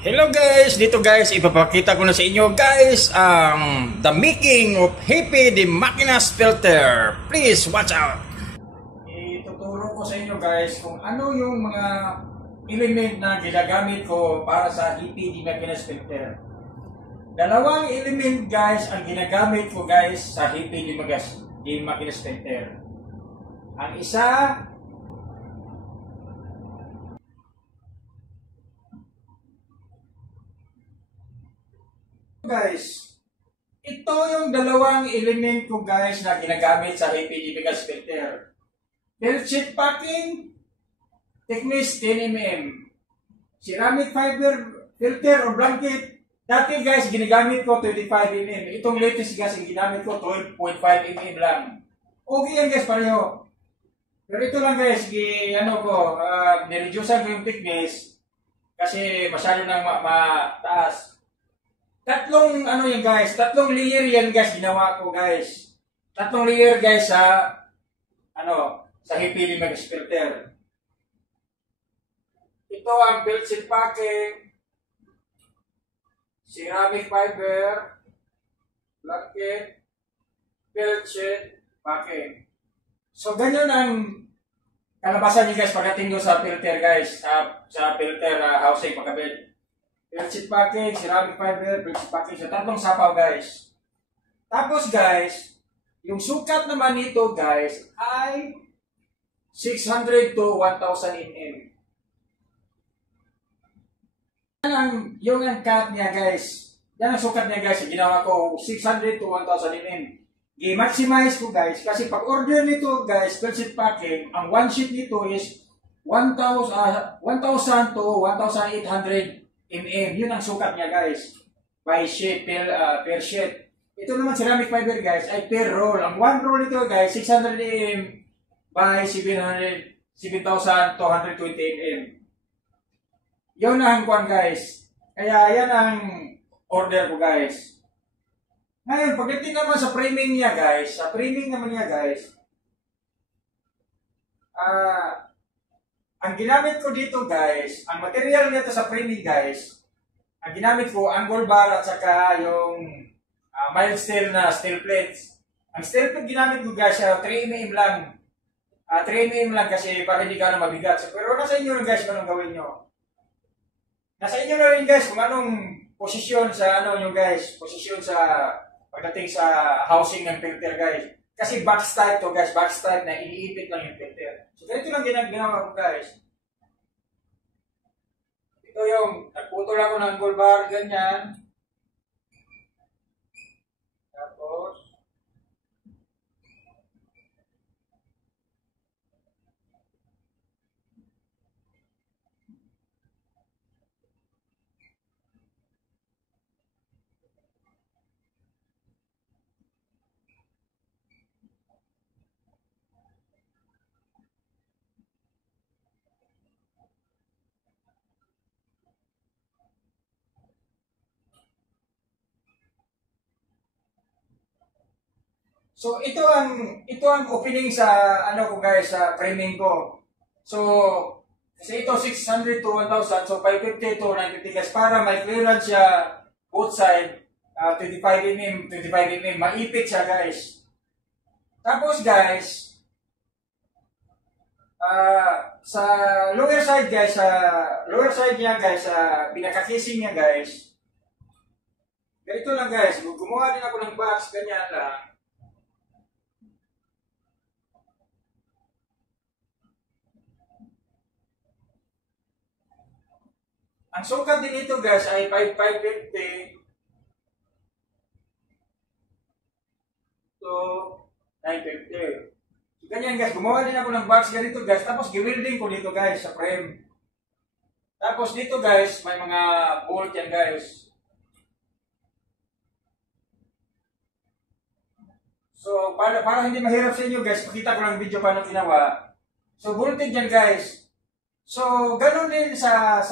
Hello guys, dito guys, ipapakita ko na sa inyo guys ang the making of Happy the Makinas filter. Please watch out. Ituturo ko sa inyo guys kung ano yung mga element na ginagamit ko para sa Happy the Makinas filter. Dalawang element guys ang ginagamit ko guys sa Happy the Makinas filter. Ang isa guys, ito yung dalawang element ko guys na ginagamit sa Happy the Makinas filter. Felt sheet packing, thickness 10 mm. Ceramic fiber filter o blanket, dati guys ginagamit ko 25 mm. Itong latest guys yung ginamit ko 12.5 mm lang. Okay yan guys pareho. Pero ito lang guys, nireducean ko yung thickness kasi masyado nang mataas. Tatlong tatlong layer yan guys ginawa ko guys. Tatlong layer guys sa sa Happy the Makinas filter. Ito ang felt sheet packing, ceramic fiber, blanket, felt sheet packing. So ganyan ang kalabasan niyo guys pagdating sa filter guys, sa filter housing pagkabit. Felt sheet packing, ceramic fiber, felt sheet packing. So, tatlong sapaw guys. Tapos guys, yung sukat naman nito guys ay 600 to 1000 mm. Yung ang cut niya guys. Yan ang sukat niya guys. Ginawa ko 600 to 1000 mm. I-maximize ko guys. Kasi pag order nito guys, felt sheet packing, ang one sheet nito is 1000 to 1800 mm. Yun ang sukat niya guys. By sheet, per sheet. Ito naman ceramic fiber guys ay per roll. Ang one roll nito guys 600 mm by 7,220 mm. Yun ang kuwan guys. Kaya yan ang order ko guys. Ngayon pagdating naman sa framing niya guys, ang ginamit ko dito guys, ang material nito sa framing guys, ang ginamit ko angle bar at saka yung mild steel na steel plates. Ang steel plate ginamit ko guys, 3 mm lang. 3 mm lang kasi para hindi ka na mabigat. So, pero nasa inyo rin guys kung anong gawin nyo. Nasa inyo na rin guys kung anong posisyon sa posisyon sa pagdating sa housing ng filter guys. Kasi box type to guys, box type na iniipit lang yung filter. So ganito lang ginawa ko guys. Ito yung, nagputol ako ng angle bar, ganyan. Tapos, so ito ang opening sa ko guys sa framing ko. So kasi ito 600 to 1000, so 550 to 950 guys para may clearance siya both side, 25 mm, maipit siya guys. Tapos guys, sa lower side guys, niya guys, sa pinaka-casing niya guys, ganito lang guys, gumawa din ako ng box, ganyan lang. Ang sukat din ito guys ay 550 to 950. So, ganyan guys, gumawa din ako ng box ganito guys, tapos gi-welding ko dito guys sa frame. Tapos dito guys, may mga bolt yan guys. So, para hindi mahirap sa inyo guys, pakita ko lang video paano ginawa. So, bolted yan guys. So, ganun din sa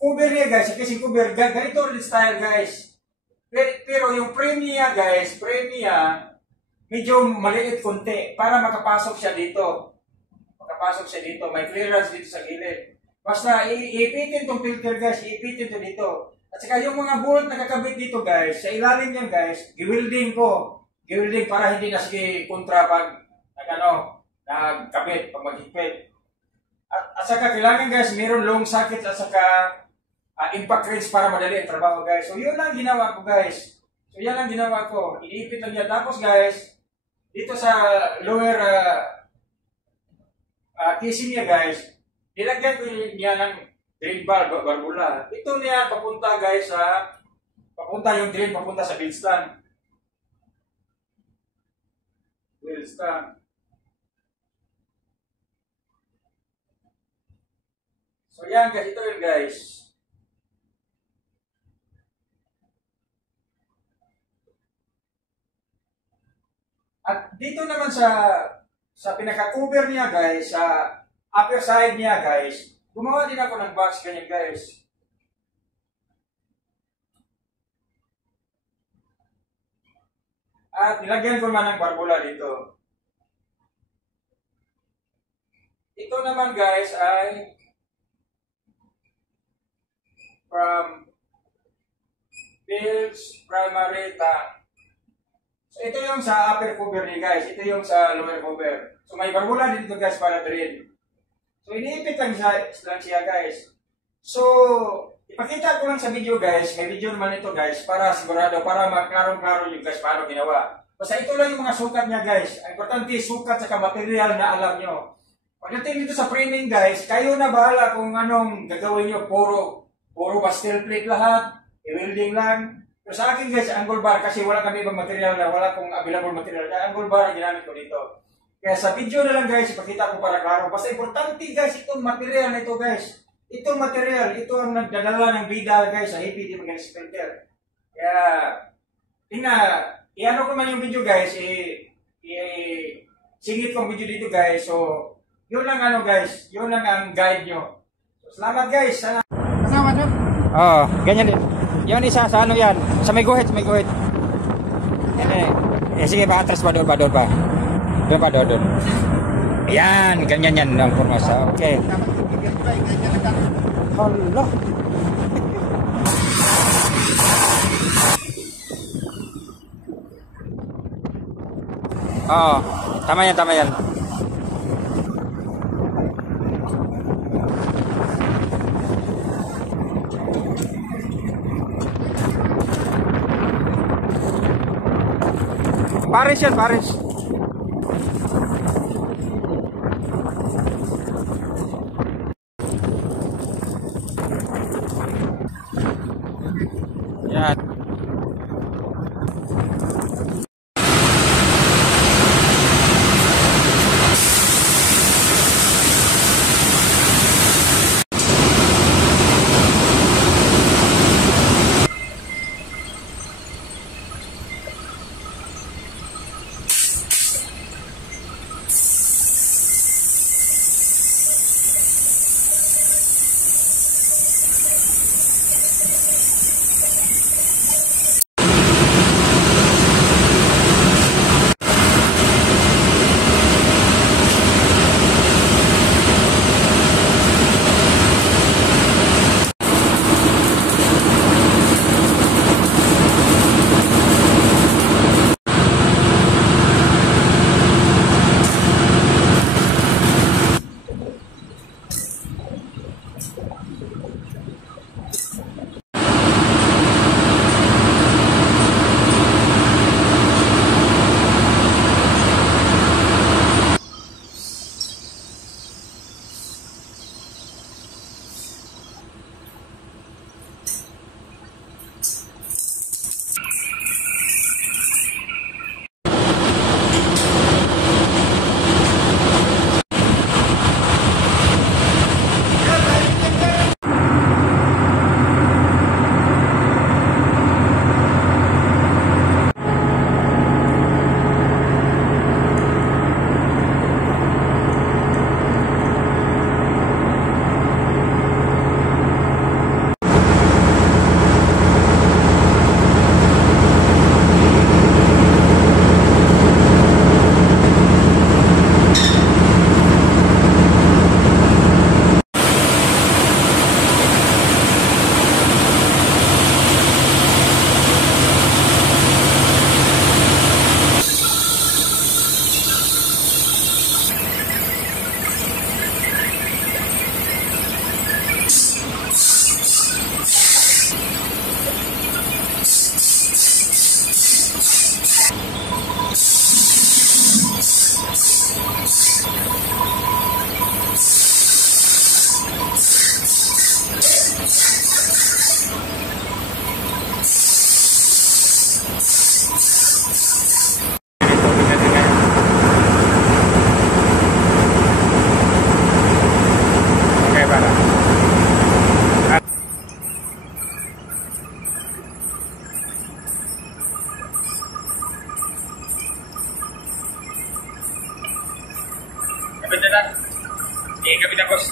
cover niya guys, sa casing cover, ganito rin style guys. Pero yung frame niya guys, medyo maliit konti para makapasok siya dito. May clearance dito sa gilid. Basta iipitin tong filter guys, iipitin to dito. At saka yung mga bolt na kakabit dito guys, sa ilalim niyan guys, giwilding ko. Giwilding para hindi na sige kontra pag nagkabit, pag maghigpit. At saka kailangan guys, mayroon long socket at saka impact wrench para madali ang trabaho guys. So yun lang ginawa ko guys. So yan ang ginawa ko. Iniipit lang yan. Tapos guys, dito sa lower casing niya guys, nilagyan ko niya ng drain valve, barbula. Ito niya papunta guys papunta yung drain, papunta sa wheel stand. Wheel stand. So yan guys, ito yun guys. At dito naman sa pinaka-cover niya guys, sa upper side niya guys, gumawa din ako ng box ganyan guys. At nilagyan ko naman ng barbula dito. Ito naman guys ay from Phillips Primary Tank. So ito yung sa upper cover ni guys, ito yung sa lower cover. So may barbula dito guys para drill. So iniipit lang siya guys. So ipakita ko lang sa video guys, may video naman ito guys para sigurado, para magklaro-klaro yung guys paano ginawa. Basta ito lang yung mga sukat niya guys. Ang importante sukat sa material na alam nyo. Pagdating dito sa framing guys, kayo na bahala kung anong gagawin nyo. Puro ba steel plate lahat, i-welding lang. Pero sa akin guys, angle bar, kasi wala kami ibang material na wala kong available material. Kaya angle bar ang ginamit ko dito. Kaya sa video na lang guys, ipakita ko para klaro. Basta importante guys, itong material na ito guys. Itong material, ito ang nagdadala ng bida guys sa APD Mechanics Filter. Kaya, i-ano ko man yung video guys, singit kong video dito guys. So, yun lang guys, yun lang ang guide nyo. So, salamat guys. Sana. Kasama dyan? Oo, ganyan din. Yun isa sa ano yan, sa may guhit, Yan sige ba, atras pa doon pa. Doon. Yan, ganyan yan ang formasa. Okay. Hala. Oo, tama yan. Paris yan. Yan. kami tapos